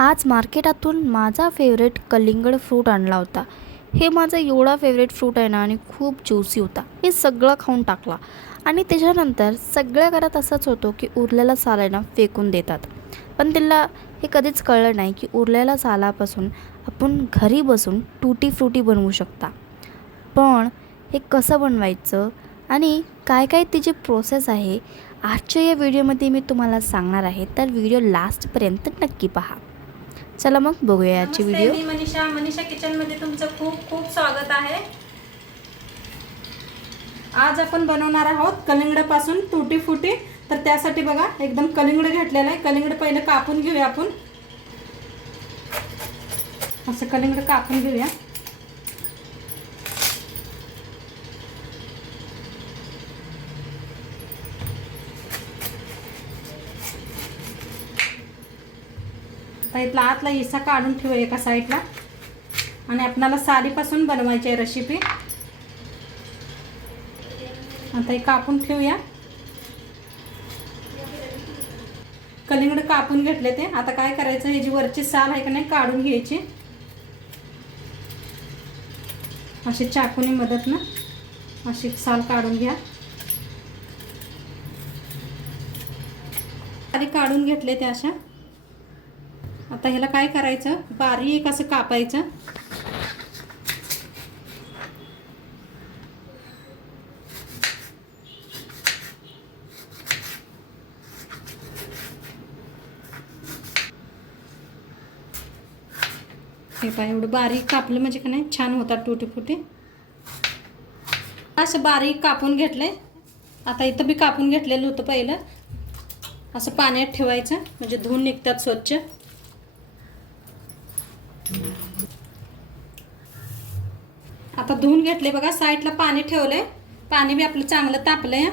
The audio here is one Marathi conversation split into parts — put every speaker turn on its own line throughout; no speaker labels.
आज मार्केटातून माझा फेवरेट कलिंगड फ्रूट आणला होता. हे माझं एवढा फेवरेट फ्रूट आहे ना आणि खूप ज्युसी होता. मी सगळं खाऊन टाकला. आणि त्याच्यानंतर सगळ्या घरात असंच होतो की उरलेला साल आहे ना फेकून देतात. पण त्याला हे कधीच कळलं नाही की उरलेल्या सालापासून आपण घरी बसून टूटी फ्रुटी बनवू शकता. पण हे कसं बनवायचं आणि काय काय तिची प्रोसेस आहे आजच्या या व्हिडिओमध्ये मी तुम्हाला सांगणार आहे. तर व्हिडिओ लास्टपर्यंत नक्की पहा. चला मग बघूया
नमस्ते,
व्हिडिओ
मी मनीषा. मनीषा किचनमध्ये तुमचं खूप खूप स्वागत आहे. आज आपण बनवणार आहोत कलिंगडापासून तुटी फुटी. तर त्यासाठी बघा एकदम कलिंगड घेतलेलं आहे. कलिंगड पहिलं कापून घेऊया आपण. असं कलिंगड कापून घेऊया. आता इथला आतला हिस्सा काढून ठेवूया एका साईडला. आणि आपणाला सालीपासून बनवायची आहे रेसिपी आता हे कापून ठेवूया. कलिंगड कापून घेतले ते. आता काय करायचं हे जी वरची साल आहे का नाही काढून घ्यायची. अशी चाकूने मदत ना अशी साल काढून घ्या. आधी काढून घेतले ते अशा. आता ह्याला काय करायचं? बारीक असं कापायचं. हे पाय एवढं बारीक कापलं म्हणजे का नाही? छान होतात टुटी फुटी असं बारीक कापून घेतलंय. आता इथं बी कापून घेतलेलं होतं पहिलं. असं पाण्यात ठेवायचं. म्हणजे धुवून निघतात स्वच्छ. आता धुवून घेतले बघा साईडला पाणी ठेवलंय. पाणी बी आपलं चांगलं तापलंय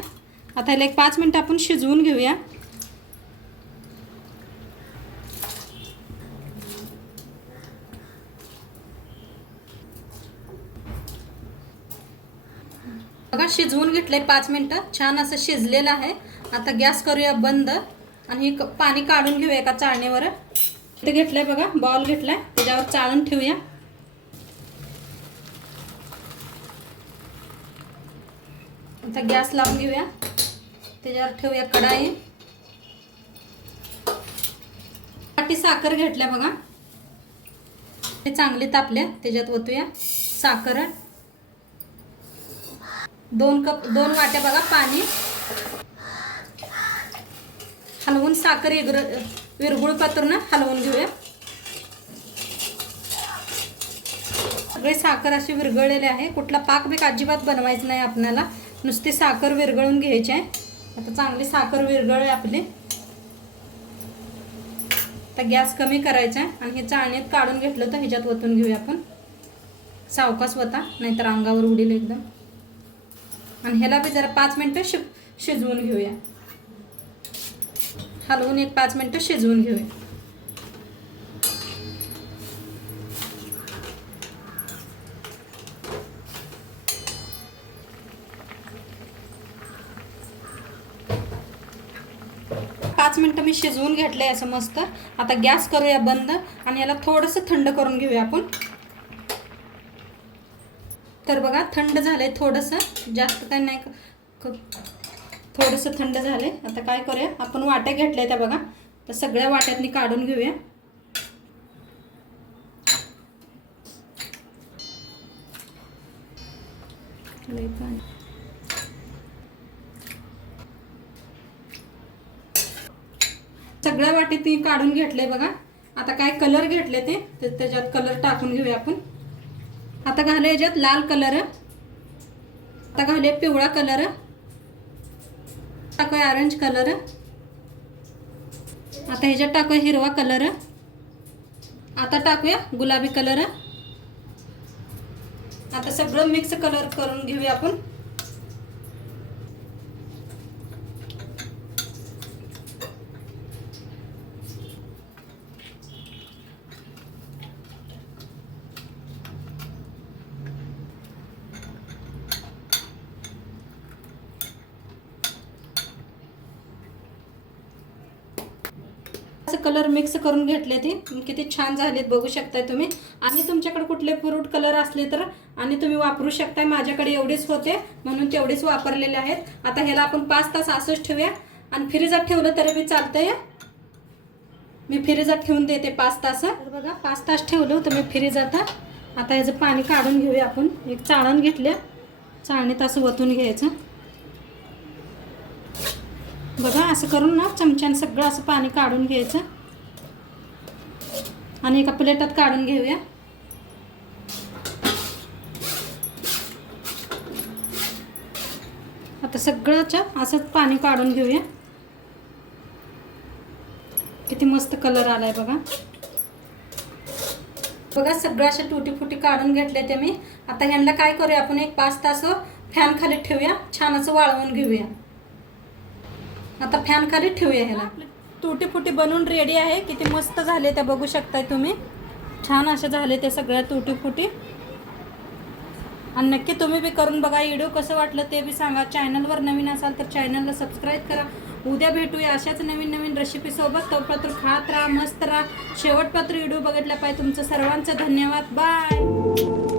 आता ह्याला एक पाच मिनटं आपण शिजवून घेऊया. बघा शिजवून घेतले पाच मिनटं. छान असं शिजलेलं आहे. आता गॅस करूया बंद आणि पाणी काढून घेऊया एका चाळणीवर. ते घेतलंय बघा बॉल घेतलाय. त्याच्यावर चाळून ठेवूया. आता गॅस लावून घेऊया. त्याच्यावर ठेवूया कढाई. वाटी साखर घेतल्या बघा. ते चांगले तापल्या त्याच्यात ओतूया. साखर. दोन कप दोन वाट्या बघा पाणी. हलवून साखर इगर विरगुळ पातून हलवून घेऊया. सगळे साखर असे विरघळलेले आहे. कुठला पाक बीक अजिबात बनवायचं नाही आपल्याला नुसती साखर विरघळून घ्यायची आहे. आता चांगली साखर विरघळली आपली. आता गॅस कमी करायचा आहे आणि हे चाळणीत काढून घेतलं तर ह्याच्यात ओतून घेऊया आपण. सावका स्वतः नाहीतर अंगावर उडील एकदम. आणि ह्याला बी जरा पाच मिनटं शि शिजवून घेऊया. हलवून एक पाच मिनटं शिजवून घेऊया. पाच मिनटं मी शिजवून घेतलंय असं मस्त. आता गॅस करूया बंद आणि याला थोडंसं थंड करून घेऊया आपण. तर बघा थंड झालंय थोडंसं. जास्त काय नाही थोडंसं थंड झालंय. आता काय करूया? आपण वाट्या घेतल्या त्या बघा. तर सगळ्या वाट्यातनी काढून घेऊया. पाणी. सगळ्या वाटीत काढून घेतले बघा. आता काय कलर घेतले ते त्याच्यात कलर टाकून घेऊया आपण. आता घालू याच्यात लाल कलर आता घालूया पिवळा कलर टाकूया ऑरेंज कलर आता ह्याच्यात टाकूया हिरवा कलर आता टाकूया गुलाबी कलर आता सगळं मिक्स कलर करून घेऊया आपण. असं कलर मिक्स करून घेतले ती. किती छान झालेत बघू शकताय तुम्ही. आणि तुमच्याकडे कुठले फ्रूट कलर असले तर आणि तुम्ही वापरू शकताय. माझ्याकडे एवढेच होते म्हणून तेवढेच वापरलेले आहेत. आता ह्याला आपण पाच तास असंच ठेवूया. आणि फ्रीजात ठेवलं तरी मी चालतंय. मी फ्रीजात ठेवून देते पाच तास. बघा पाच तास ठेवलं होतं मी फ्रीजात आता ह्याचं पाणी काढून घेऊया आपण. एक चाळण घेतल्या. चाळणीत असं वतून घ्यायचं. बघा असं करून ना चमच्यानं सगळं असं पाणी काढून घ्यायचं. आणि एका प्लेटात काढून घेऊया. आता सगळंच्या असंच पाणी काढून घेऊया. किती मस्त कलर आलाय बघा. बघा सगळं अशा टुटी फुटी काढून घेतले ते मी. आता ह्यांना काय करूया आपण एक पाच तास फॅन खाली ठेवूया. छान असं वाळवून घेऊया. आता फॅन खाली ठेवूया ह्याला. तुटी फुटी बनवून रेडी आहे. किती मस्त झाले त्या बघू शकताय तुम्ही. छान असे झाले ते सगळ्या तुटी फुटी आणि नक्की तुम्ही बी करून बघा. व्हिडिओ कसं वाटलं ते बी सांगा. चॅनलवर नवीन असाल तर चॅनलला सबस्क्राईब करा. उद्या भेटूया अशाच नवीन नवीन रेसिपीसोबत तोपात्र खात राहा मस्त राहा. शेवटपात्र व्हिडिओ बघितला पाहिजे. तुमचं सर्वांचं धन्यवाद. बाय